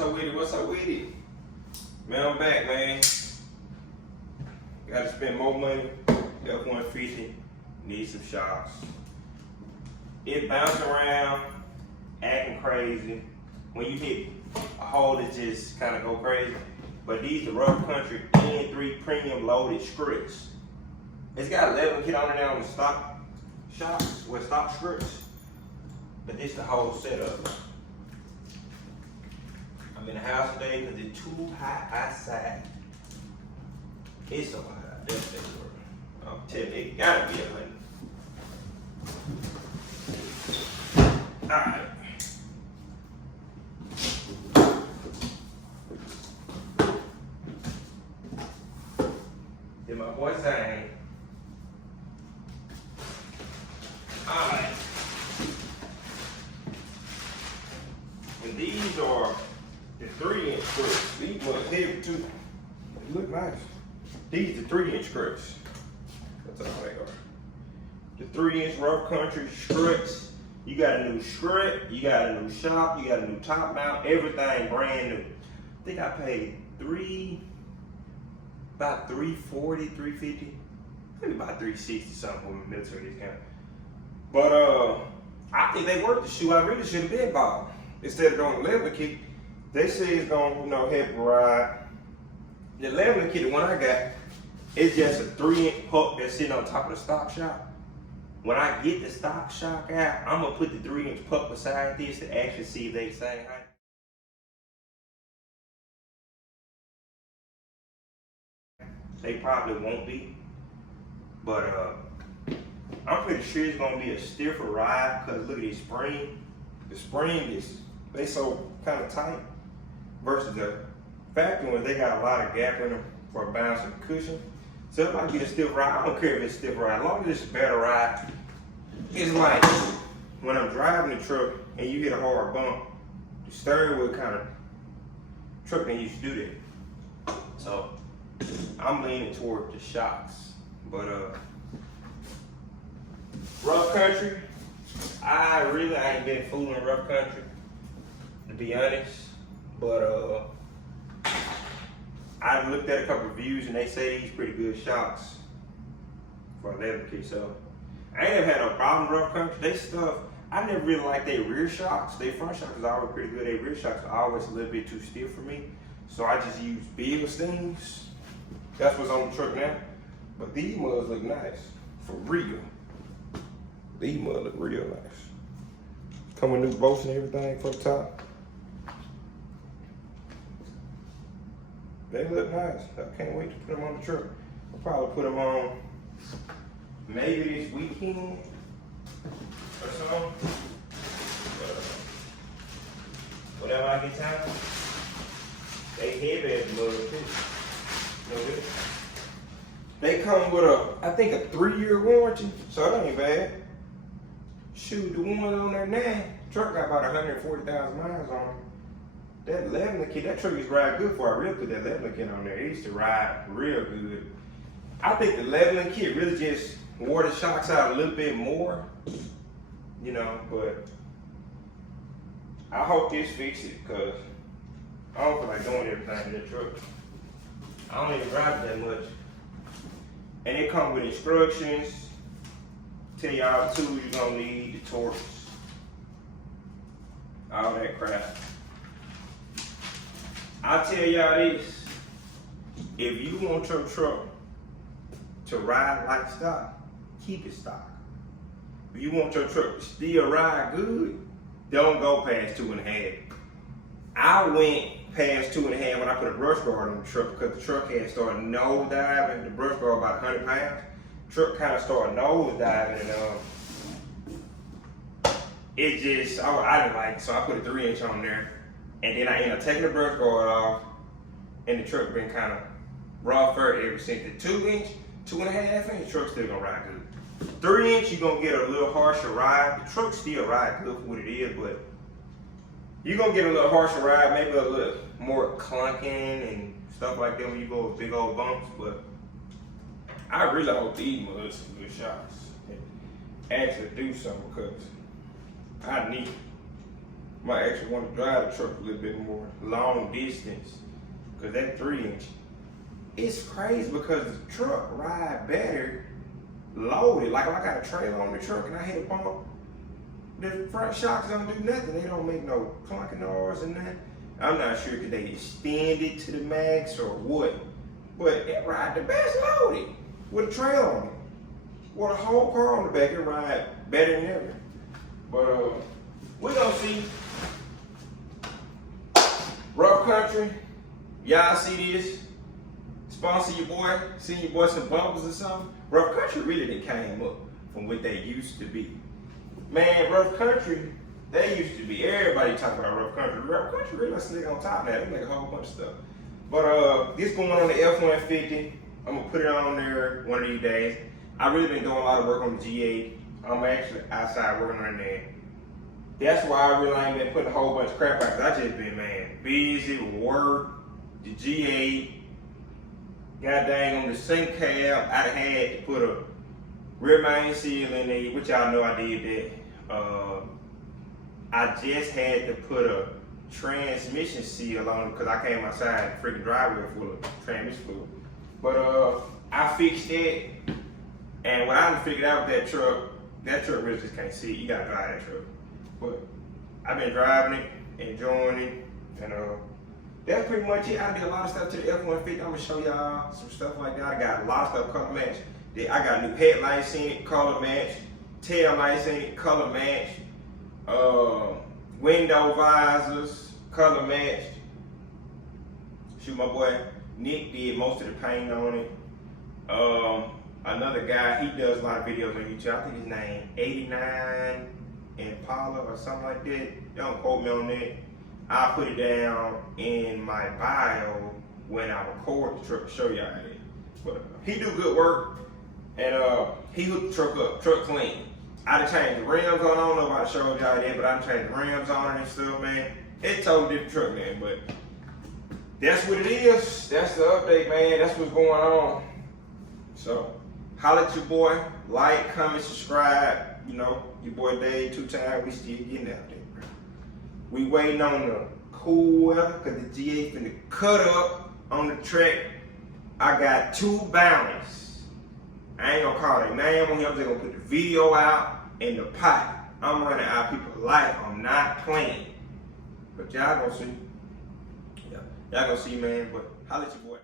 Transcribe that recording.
up with it? What's up with it? Man, I'm back, man. Gotta spend more money. F-150, need some shocks. It bouncing around, acting crazy. When you hit a hole, it just kind of go crazy. But these the Rough Country N3 premium loaded Struts. It's got 11 kit on it now on the stock shocks with stock Struts. But this the whole setup. I'm in the house today because it's too hot outside. It's so hot out there. I'm telling you, it gotta be a hundred. Alright. Did my boy saying? Alright. And these are the 3-inch Struts. These ones heavy too. They look nice. These are 3-inch Struts. That's all they are. The 3-inch Rough Country Struts. You got a new strut, you got a new shock, you got a new top mount, everything brand new. I think I paid about $340, $350, maybe about $360 something with military discount. But I think they worth the shoe. I really should have been bought. Instead of doing the level kick, they say it's gonna, help you ride. The level kick, the one I got, it's just a 3-inch puck that's sitting on top of the stock shock. When I get the stock shock out, I'm gonna put the 3-inch puck beside this to actually see if they the same height. They probably won't be, but I'm pretty sure it's gonna be a stiffer ride because look at this spring. The spring they so kind of tight versus the factory ones. They got a lot of gap in them for bouncing cushion. So if I get a stiff ride, I don't care if it's a stiff ride, as long as it's a better ride. It's like when I'm driving the truck and you hit a hard bump, the steering wheel kind of, truck ain't used to do that. So I'm leaning toward the shocks. But Rough Country, I ain't been fooling Rough Country, to be honest. But I've looked at a couple of reviews and they say these pretty good shocks for a leather key. So I ain't never had no problem with Rough Country. They stuff, I never really liked their rear shocks. Their front shocks is always pretty good. Their rear shocks are always a little bit too stiff for me. So I just use bigger things. That's what's on the truck now. But these mugs look nice, for real. These mugs look real nice. Come with new bolts and everything for the top. They look nice. I can't wait to put them on the truck. I'll probably put them on maybe this weekend or something. Whenever I get time. They heavy as mud too. They come with I think a 3-year warranty, so that ain't bad. Shoot, the one on there now, truck got about 140,000 miles on it. That leveling kit, that truck used to ride good before I really put that leveling kit on there. It used to ride real good. I think the leveling kit really just wore the shocks out a little bit more, but I hope this fixes it because I don't feel like doing everything in the truck. I don't even drive it that much. And it comes with instructions. Tell y'all the tools you're gonna need, the torques, all that crap. I'll tell y'all this, if you want your truck to ride like stock, keep it stock. If you want your truck to still ride good, don't go past 2.5. I went past 2.5 when I put a brush guard on the truck because the truck had started nose diving. The brush guard about 100 pounds. Truck kind of started nose diving and it just, I didn't like it, so I put a 3-inch on there. And then I ended up taking the brush guard off and the truck been kind of rougher ever since. The 2-inch, 2.5-inch truck still gonna ride good. 3-inch, you're gonna get a little harsher ride. The truck still ride good for what it is, but you're gonna get a little harsher ride, maybe a little more clunking and stuff like that when you go with big old bumps, but I really hope these mugs some good shots and actually do something because I need it. Might actually want to drive the truck a little bit more, long distance, because that 3-inch, it's crazy because the truck ride better loaded. Like if I got a trailer on the truck and I hit a bump, the front shocks don't do nothing. They don't make no clunking noise or nothing. I'm not sure if they extend it to the max or what, but it ride the best loaded with a trailer on it. With a whole car on the back, it ride better than ever. But we're gonna see. Rough Country, y'all see this? Sponsor your boy, send your boy some bumpers or something. Rough Country really done came up from what they used to be. Man, Rough Country, they used to be, everybody talk about Rough Country. Rough Country really a slick on top now, they make a whole bunch of stuff. But this going on the F-150, I'm gonna put it on there one of these days. I really been doing a lot of work on the G8. I'm actually outside working on that. That's why I really ain't been putting a whole bunch of crap out, because I just been, man, busy with work, the G8, god dang on the sink cab. I had to put a rear main seal in there, which y'all know I did that. I just had to put a transmission seal on it because I came outside and freaking driveway full of transmission fluid. But I fixed that, and what I figured out with that truck really just can't see it. You gotta drive that truck. But I've been driving it, enjoying it, and that's pretty much it. I did a lot of stuff to the F-150. I'm gonna show y'all some stuff like that. I got a lot of stuff color match. I got new headlights in it, color match. Tail lights in it, color match. Window visors, color matched. Shoot, my boy Nick did most of the paint on it. Another guy, he does a lot of videos on YouTube. I think his name 89 Impala or something like that. Don't quote me on that. I'll put it down in my bio when I record the truck to show y'all that. But he do good work, and he hooked the truck up, truck clean. I done changed the rims on. I don't know if I showed y'all that, but I done changed the rims on it and stuff, man. It's a totally different truck, man. But that's what it is. That's the update, man. That's what's going on. So holla at your boy. Like, comment, subscribe. You know, your boy Dave 2 times. We still getting out there, bro. We waiting on the cool weather because the G8 finna cut up on the track. I got 2 bounties. I ain't gonna call their name on here. I'm just gonna put the video out in the pot. I'm running out people's life. I'm not playing. But y'all gonna see. Yeah, y'all gonna see, man. But holla at your boy.